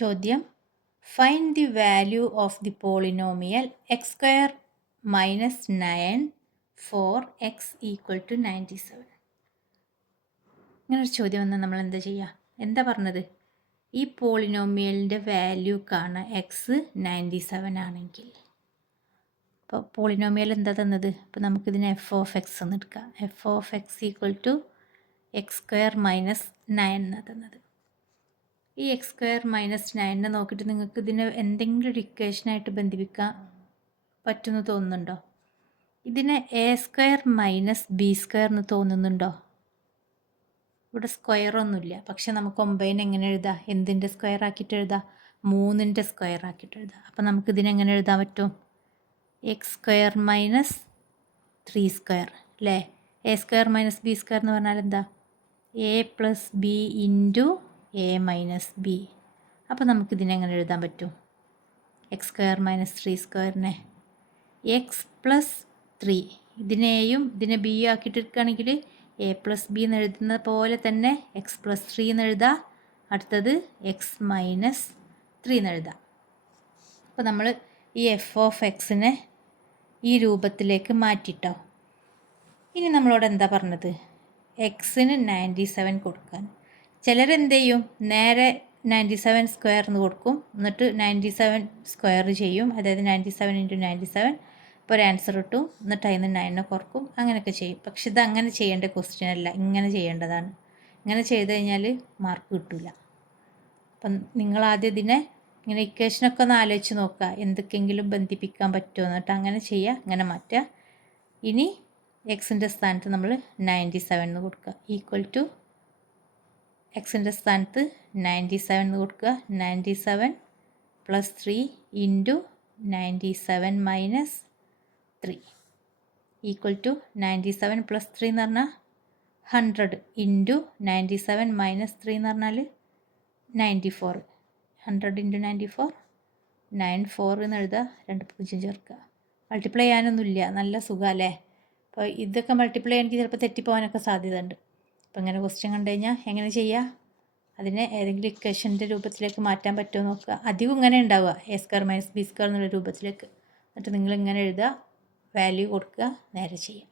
ചോദ്യം find the value of the polynomial x square minus 9 four x equal to 97. ഇങ്ങനൊരു ചോദ്യം വന്നാൽ നമ്മൾ എന്താ ചെയ്യുക? എന്താ പറഞ്ഞത്? ഈ പോളിനോമിയലിൻ്റെ വാല്യൂ കാണാൻ എക്സ് 97 ആണെങ്കിൽ, അപ്പോൾ പോളിനോമിയൽ എന്താ തന്നത്? അപ്പോൾ നമുക്കിതിനെ എഫ് ഓഫ് എക്സ് എന്ന് എടുക്കാം. F of x equal to x square minus 9 എന്നാണ് തന്നത്. ഈ എക്സ് സ്ക്വയർ മൈനസ് 9 നോക്കിയിട്ട് നിങ്ങൾക്ക് ഇതിനെ എന്തെങ്കിലും ഒരു ഇക്വേഷനായിട്ട് ബന്ധിപ്പിക്കാൻ പറ്റുമെന്ന് തോന്നുന്നുണ്ടോ? ഇതിനെ A square minus b square എന്ന് തോന്നുന്നുണ്ടോ? ഇവിടെ സ്ക്വയറൊന്നുമില്ല, പക്ഷെ നമുക്ക് 9 എങ്ങനെ എഴുതാം? എന്തിൻ്റെ സ്ക്വയർ ആക്കിയിട്ട് എഴുതാം? 3ൻ്റെ സ്ക്വയർ ആക്കിയിട്ട് എഴുതാം. അപ്പോൾ നമുക്കിതിനെങ്ങനെ എഴുതാൻ പറ്റും? എക്സ് സ്ക്വയർ മൈനസ് 3 സ്ക്വയർ അല്ലേ? A square minus b square എന്ന് പറഞ്ഞാൽ എന്താ? A plus b into a minus b. അപ്പോൾ നമുക്കിതിനെങ്ങനെ എഴുതാൻ പറ്റും? എക്സ് സ്ക്വയർ മൈനസ് 3 സ്ക്വയറിനെ എക്സ് പ്ലസ് 3, ഇതിനെ ബി ആക്കിയിട്ട് എടുക്കുകയാണെങ്കിൽ എ പ്ലസ് ബി എന്ന് എഴുതുന്ന പോലെ തന്നെ എക്സ് പ്ലസ് 3 എന്ന് എഴുതാം. അടുത്തത് എക്സ് മൈനസ് 3 എന്ന് എഴുതാം. അപ്പോൾ നമ്മൾ ഈ എഫ് ഓഫ് എക്സിനെ ഈ രൂപത്തിലേക്ക് മാറ്റിട്ടോ. ഇനി നമ്മളോട് എന്താ പറഞ്ഞത്? എക്സിന് 97 കൊടുക്കാൻ. ചിലരെന്ത് ചെയ്യും? നേരെ 97 സ്ക്വയർ എന്ന് കൊടുക്കും, എന്നിട്ട് 97 സ്ക്വയർ ചെയ്യും. അതായത് 97 ഇൻറ്റു 97. ഇപ്പോൾ ഒരു ആൻസർ കിട്ടും, എന്നിട്ട് അതിൽ നിന്ന് 9 കുറക്കും. അങ്ങനെയൊക്കെ ചെയ്യും. പക്ഷെ ഇത് അങ്ങനെ ചെയ്യേണ്ട ക്വസ്റ്റ്യൻ അല്ല, ഇങ്ങനെ ചെയ്യേണ്ടതാണ്. ഇങ്ങനെ ചെയ്ത് കഴിഞ്ഞാൽ മാർക്ക് കിട്ടില്ല. അപ്പം നിങ്ങളാദ്യം ഇതിനെ ഇങ്ങനെ ഇക്വേഷനൊക്കെ ഒന്ന് ആലോചിച്ച് നോക്കുക, എന്തൊക്കെയെങ്കിലും ബന്ധിപ്പിക്കാൻ പറ്റുമോ, എന്നിട്ട് അങ്ങനെ ചെയ്യുക, ഇങ്ങനെ മാറ്റുക. ഇനി എക്സിൻ്റെ സ്ഥാനത്ത് നമ്മൾ 97 എന്ന് കൊടുക്കുക. ഈക്വൽ ടു എക്സിൻ്റെ സ്ഥാനത്ത് 97 എന്ന് കൊടുക്കുക. 97 plus 3 into 97 minus 3 equal to 97 plus 3 എന്ന് പറഞ്ഞാൽ 100 ഇൻറ്റു 97 മൈനസ് 3 എന്ന് പറഞ്ഞാൽ 94. 100 ഇൻറ്റു 94 94 എന്ന് എഴുതുക. 2 0 ചേർക്കുക. മൾട്ടിപ്ലൈ ചെയ്യാനൊന്നുമില്ല, നല്ല സുഖമല്ലേ? അപ്പോൾ ഇതൊക്കെ മൾട്ടിപ്ലൈ എനിക്ക് ചിലപ്പോൾ തെറ്റിപ്പോകാനൊക്കെ സാധ്യത ഉണ്ട്. അപ്പോൾ ഇങ്ങനെ ക്വസ്റ്റ്യൻ കണ്ടു കഴിഞ്ഞാൽ എങ്ങനെ ചെയ്യുക? അതിനെ ഏതെങ്കിലും ഇക്വേഷൻ്റെ രൂപത്തിലേക്ക് മാറ്റാൻ പറ്റുമോ നോക്കുക. അധികം ഇങ്ങനെ ഉണ്ടാവുക, A square minus b square എന്നുള്ള രൂപത്തിലേക്ക്. എന്നിട്ട് നിങ്ങൾ ഇങ്ങനെ എഴുതുക, വാല്യൂ കൊടുക്കുക, നേരെ ചെയ്യുക.